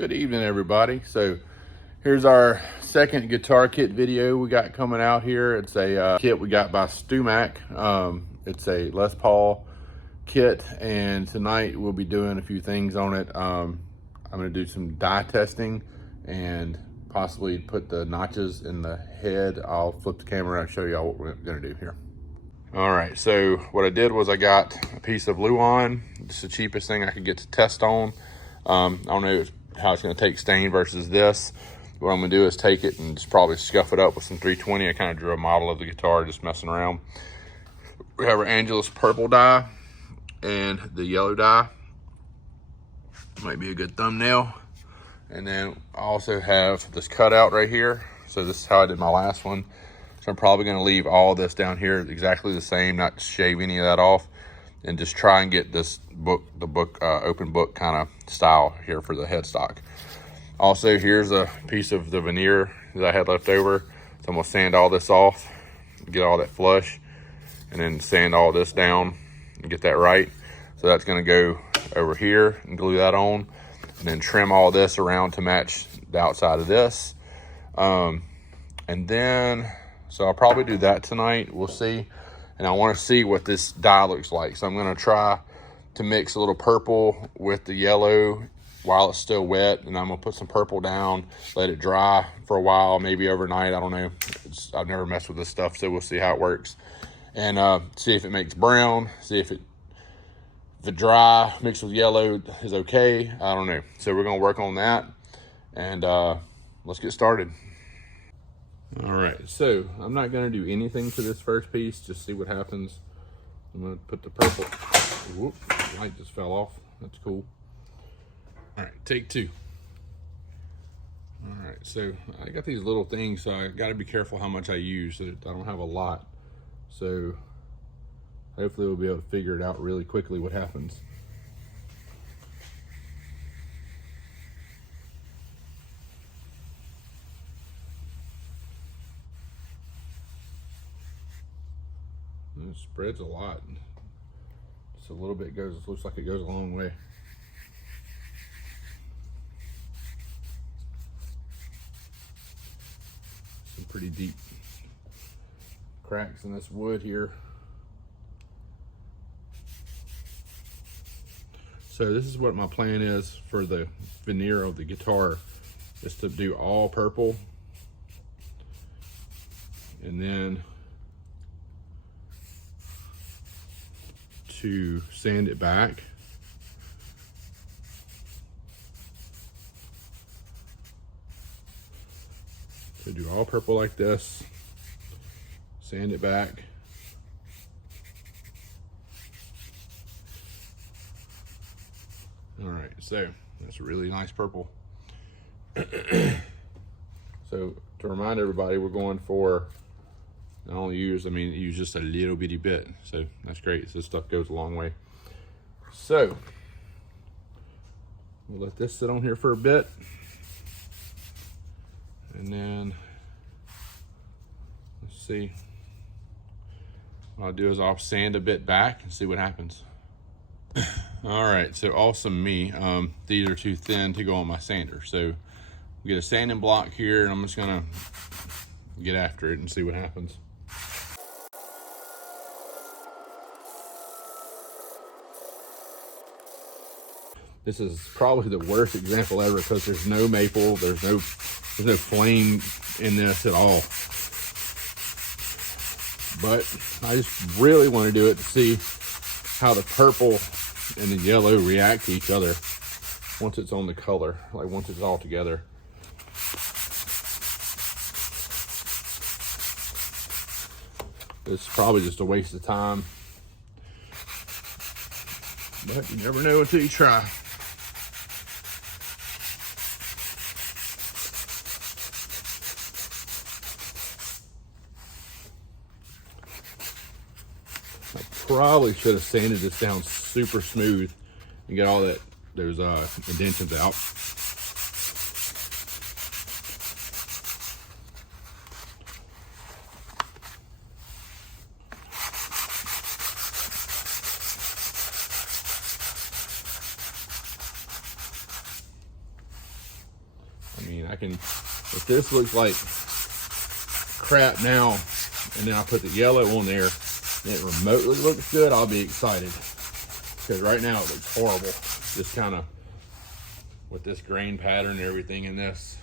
Good evening, everybody. So here's our second guitar kit video we got coming out here. It's a kit we got by StewMac. It's a Les Paul kit, and tonight we'll be doing a few things on it. I'm going to do some die testing and possibly put the notches in the head. I'll flip the camera and show y'all what we're going to do here. All right, so what I did was I got a piece of Luan. It's the cheapest thing I could get to test on. I don't know how it's going to take stain versus this. What I'm going to do is take it and just probably scuff it up with some 320. I kind of drew a model of the guitar just messing around. We have our Angelus purple die and the yellow die. Might be a good thumbnail. And then I also have this cutout right here. So this is how I did my last one. So I'm probably going to leave all this down here exactly the same, not shave any of that off, and just try and get this book, open book kind of style here for the headstock. Also, here's a piece of the veneer that I had left over. So I'm going to sand all this off, get all that flush, and then sand all this down and get that right. So that's going to go over here and glue that on, and then trim all this around to match the outside of this. And then, so I'll probably do that tonight. We'll see. And I want to see what this die looks like. So I'm going to try to mix a little purple with the yellow while it's still wet. And I'm going to put some purple down, let it dry for a while, maybe overnight. I don't know. I've never messed with this stuff, so we'll see how it works. And see if it makes brown, see if it dry mixed with yellow is okay. I don't know. So we're going to work on that. And let's get started. All right, so I'm not going to do anything to this first piece, just see what happens. I'm going to put the purple. Whoop, the light just fell off. That's cool. All right, take two. All right, so I got these little things, so I got to be careful how much I use. So I don't have a lot. So hopefully we'll be able to figure it out really quickly what happens. It spreads a lot. Just a little bit goes, it looks like it goes a long way. Some pretty deep cracks in this wood here. So this is what my plan is for the veneer of the guitar, is to do all purple, and then to sand it back. So do all purple like this, sand it back. All right, so that's a really nice purple. So to remind everybody, we're going for, I only use, use just a little bitty bit. So that's great. So this stuff goes a long way. So we'll let this sit on here for a bit. And then, let's see. What I'll do is I'll sand a bit back and see what happens. All right, so awesome me. These are too thin to go on my sander. So we get a sanding block here, and I'm just gonna get after it and see what happens. This is probably the worst example ever because there's no maple, there's no flame in this at all. But I just really want to do it to see how the purple and the yellow react to each other once it's on the color, like once it's all together. It's probably just a waste of time, but you never know until you try. I probably should have sanded this down super smooth and get all those indentions out. I can, if this looks like crap now, and then I put the yellow on there, and it remotely looks good, I'll be excited. Because right now it looks horrible. Just kind of with this grain pattern and everything in this.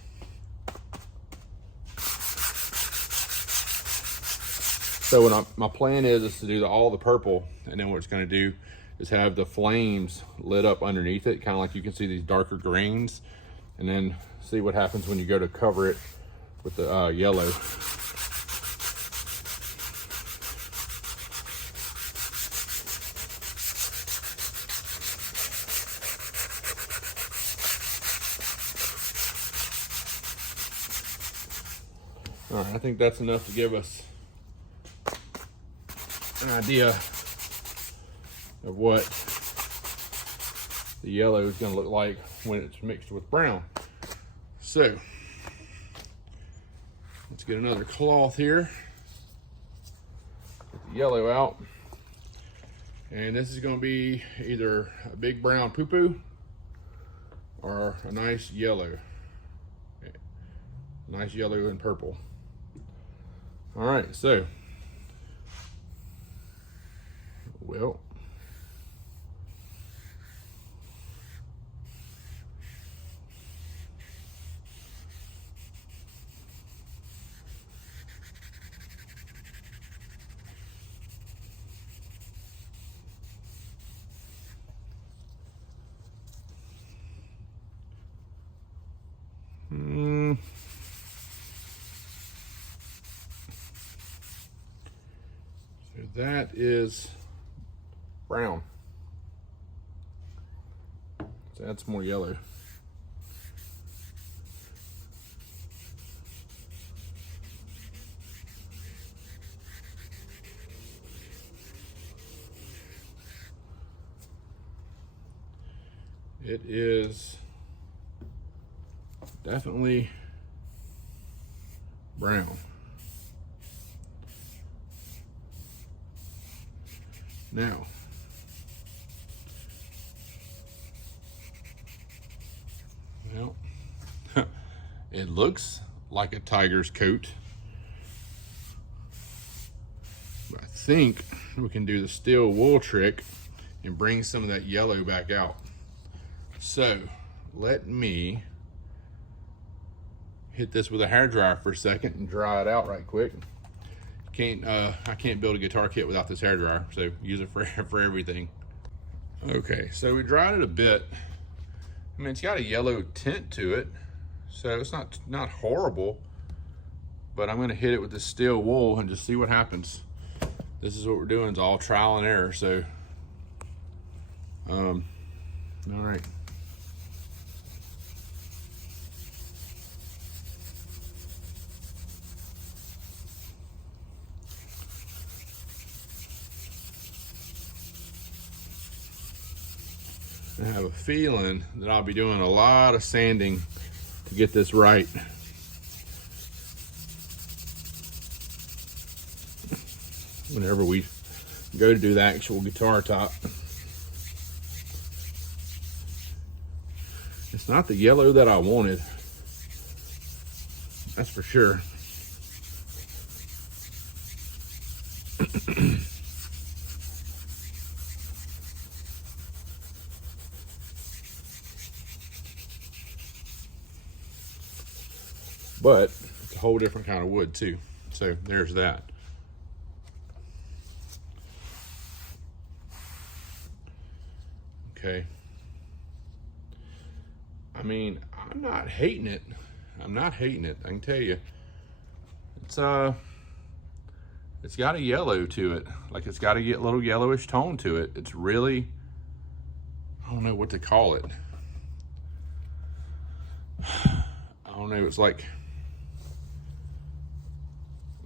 So what my plan is to do all the purple, and then what it's going to do is have the flames lit up underneath it, kind of like you can see these darker grains, and then see what happens when you go to cover it with the yellow. All right, I think that's enough to give us an idea of what the yellow is going to look like when it's mixed with brown. So let's get another cloth here, get the yellow out, and this is going to be either a big brown poo-poo or a nice yellow and purple. All right, so well, so that is brown. So that's more yellow. It is definitely brown. Now, well, it looks like a tiger's coat. But I think we can do the steel wool trick and bring some of that yellow back out. So let me hit this with a hair dryer for a second and dry it out right quick. I can't build a guitar kit without this hair dryer, so use it for everything. Okay, so we dried it a bit. I mean, it's got a yellow tint to it, so it's not horrible, but I'm gonna hit it with this steel wool and just see what happens. This is what we're doing, it's all trial and error, so, all right. I have a feeling that I'll be doing a lot of sanding to get this right. Whenever we go to do the actual guitar top. It's not the yellow that I wanted, that's for sure. But it's a whole different kind of wood too. So there's that. Okay. I mean, I'm not hating it. I'm not hating it, I can tell you. It's got a yellow to it. Like it's got a little yellowish tone to it. It's really, I don't know what to call it. I don't know, it's like,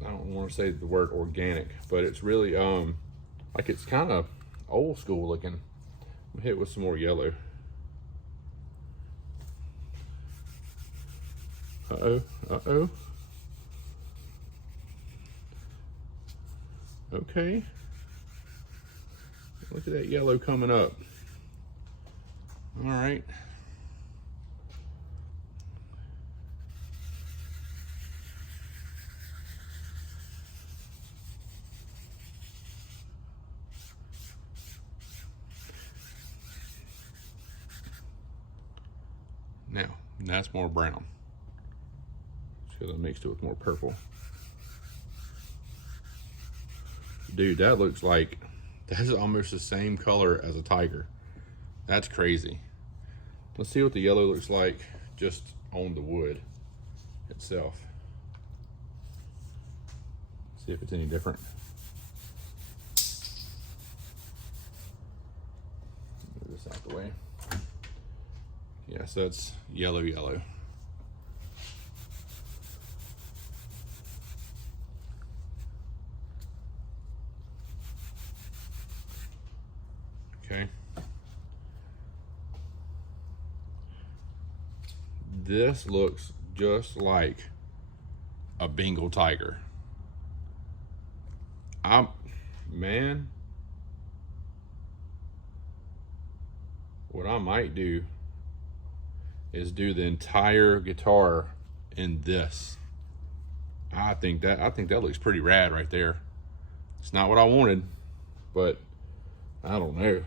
I don't want to say the word organic, but it's really like it's kind of old school looking. I'm gonna hit it with some more yellow. Uh-oh, uh-oh. Okay. Look at that yellow coming up. All right. Now, that's more brown. Because I mixed it with more purple. Dude, that looks like, that's almost the same color as a tiger. That's crazy. Let's see what the yellow looks like just on the wood itself. See if it's any different. Move this out the way. Yeah, so it's yellow, yellow. Okay. This looks just like a Bengal tiger. Man, what I might do is do the entire guitar in this. I think that looks pretty rad right there. It's not what I wanted, but I don't know.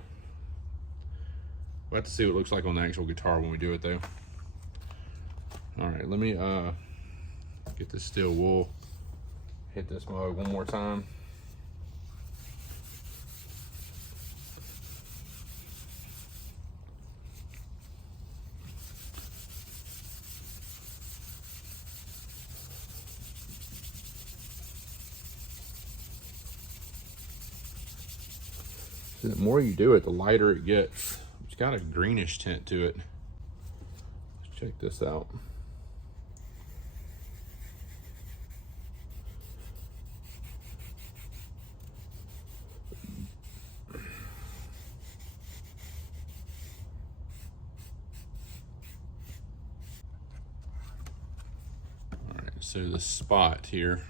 We'll have to see what it looks like on the actual guitar when we do it though. All right, let me get this steel wool, hit this mug one more time. The more you do it, the lighter it gets. It's got a greenish tint to it. Let's check this out. All right, so the spot here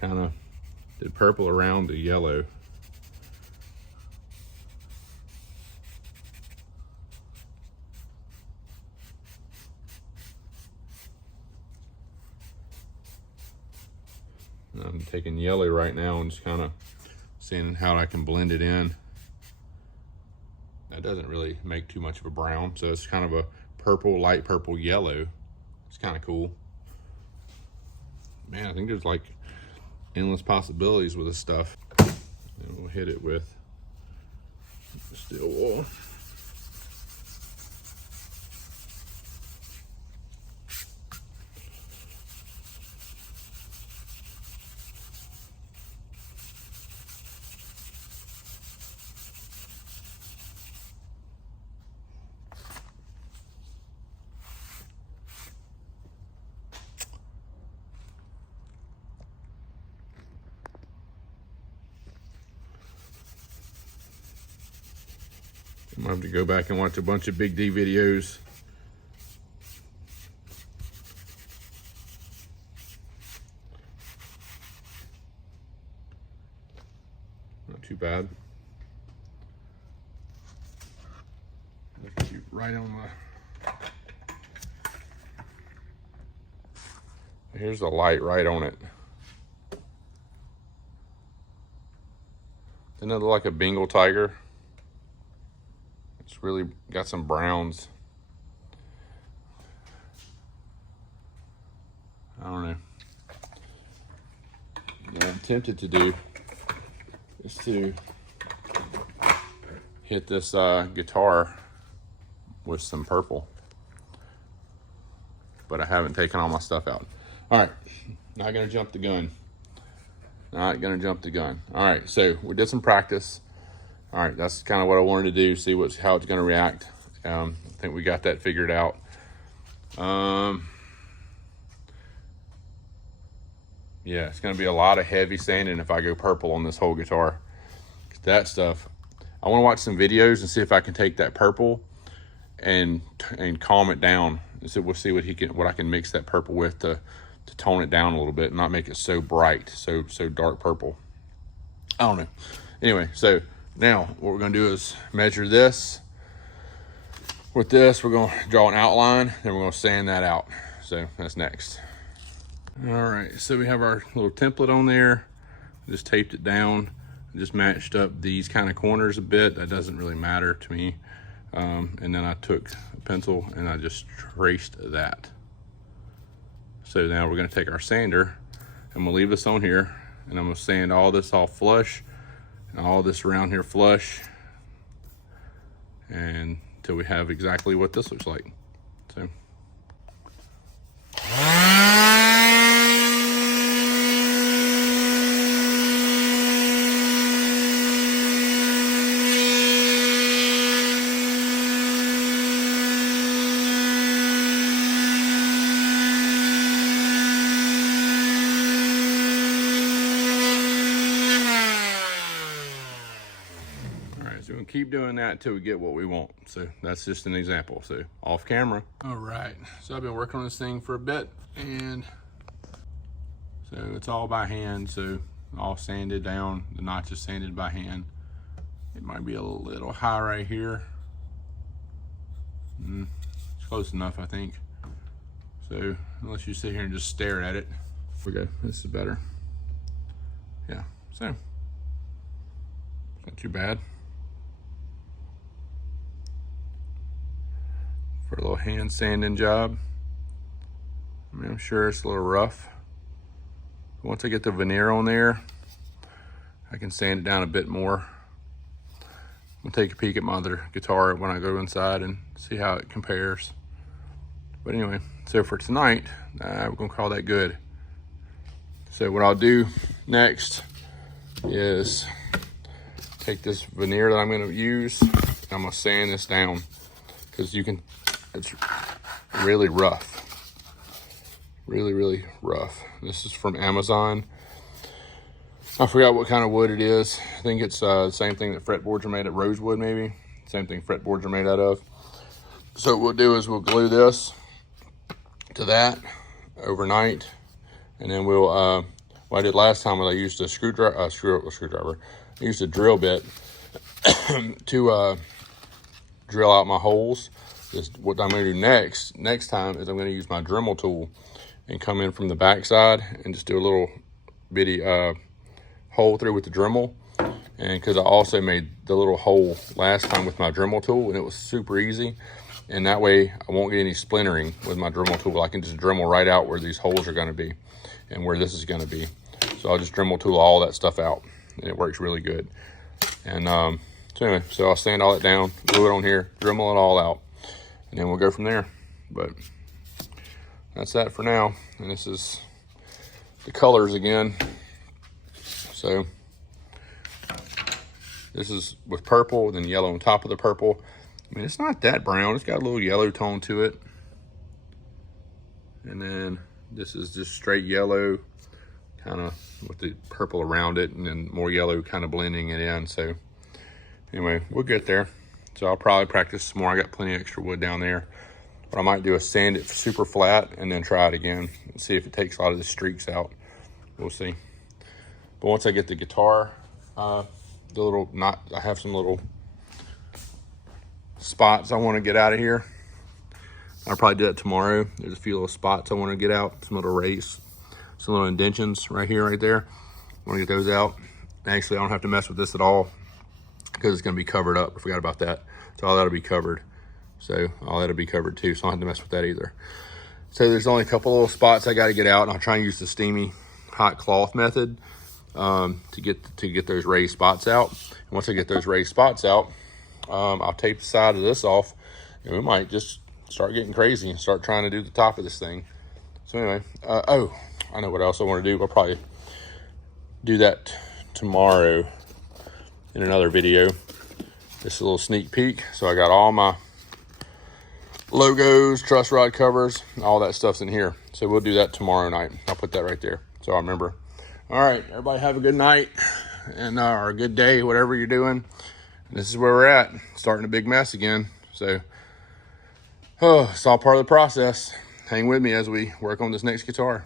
kind of did purple around the yellow. I'm taking yellow right now and just kind of seeing how I can blend it in. That doesn't really make too much of a brown, so it's kind of a purple, light purple yellow. It's kind of cool. Man, I think there's like endless possibilities with this stuff. And we'll hit it with steel wool. I'm gonna have to go back and watch a bunch of Big D videos. Not too bad. Right on the, here's the light right on it. Doesn't it look like a Bengal tiger? It's really got some browns. I don't know. What I'm tempted to do is to hit this guitar with some purple, but I haven't taken all my stuff out. All right, not gonna jump the gun. Not gonna jump the gun. All right, so we did some practice. All right, that's kind of what I wanted to do, see how it's gonna react. I think we got that figured out. Yeah, it's gonna be a lot of heavy sanding if I go purple on this whole guitar. That stuff, I wanna watch some videos and see if I can take that purple and calm it down. So we'll see what I can mix that purple with to tone it down a little bit and not make it so bright, so dark purple. I don't know. Anyway, so now what we're gonna do is measure this. With this, we're gonna draw an outline, then we're gonna sand that out. So that's next. All right, so we have our little template on there. Just taped it down, just matched up these kind of corners a bit. That doesn't really matter to me. And then I took a pencil and I just traced that. So now we're gonna take our sander and we'll leave this on here, and I'm gonna sand all this off flush and all this around here flush, and until we have exactly what this looks like. So. So we'll keep doing that until we get what we want. So that's just an example. So off camera. All right, so I've been working on this thing for a bit, and so it's all by hand. So all sanded down, the notches sanded by hand. It might be a little high right here. It's close enough, I think. So unless you sit here and just stare at it. Okay, this is better. Yeah, so not too bad. For a little hand sanding job. I mean, I'm sure it's a little rough. But once I get the veneer on there, I can sand it down a bit more. I'm gonna take a peek at my other guitar when I go inside and see how it compares. But anyway, so for tonight, we're gonna call that good. So what I'll do next is take this veneer that I'm gonna use, and I'm gonna sand this down, because it's really rough. Really rough. This is from Amazon. I forgot what kind of wood it is. I think it's the same thing that fretboards are made of, rosewood maybe. Same thing fretboards are made out of. So what we'll do is we'll glue this to that overnight, and then we'll, what I did last time was I used a screwdriver. I used a drill bit to drill out my holes. What I'm gonna do next time is I'm gonna use my Dremel tool and come in from the back side and just do a little bitty hole through with the Dremel. And because I also made the little hole last time with my Dremel tool, and it was super easy. And that way I won't get any splintering with my Dremel tool. I can just Dremel right out where these holes are gonna be and where this is gonna be. So I'll just Dremel tool all that stuff out, and it works really good. And so anyway, so I'll sand all that down, glue it on here, Dremel it all out, and then we'll go from there. But that's that for now. And this is the colors again. So this is with purple, then yellow on top of the purple. I mean, it's not that brown. It's got a little yellow tone to it. And then this is just straight yellow, kind of with the purple around it, and then more yellow kind of blending it in. So anyway, we'll get there. So I'll probably practice some more. I got plenty of extra wood down there. What I might do is sand it super flat and then try it again and see if it takes a lot of the streaks out. We'll see. But once I get the guitar, I have some little spots I want to get out of here. I'll probably do that tomorrow. There's a few little spots I want to get out, some little race, some little indentions right here, right there. I want to get those out. Actually, I don't have to mess with this at all because it's going to be covered up. I forgot about that. So all that'll be covered. So all that'll be covered too. So I don't have to mess with that either. So there's only a couple little spots I got to get out, and I'll try and use the steamy hot cloth method to get those raised spots out. And once I get those raised spots out, I'll tape the side of this off, and we might just start getting crazy and start trying to do the top of this thing. So anyway, oh, I know what else I want to do. I'll probably do that tomorrow in another video. Just a little sneak peek. So I got all my logos, truss rod covers, all that stuff's in here. So we'll do that tomorrow night. I'll put that right there so I remember. All right, everybody have a good night and or a good day, whatever you're doing. This is where we're at, starting a big mess again. So it's all part of the process. Hang with me as we work on this next guitar.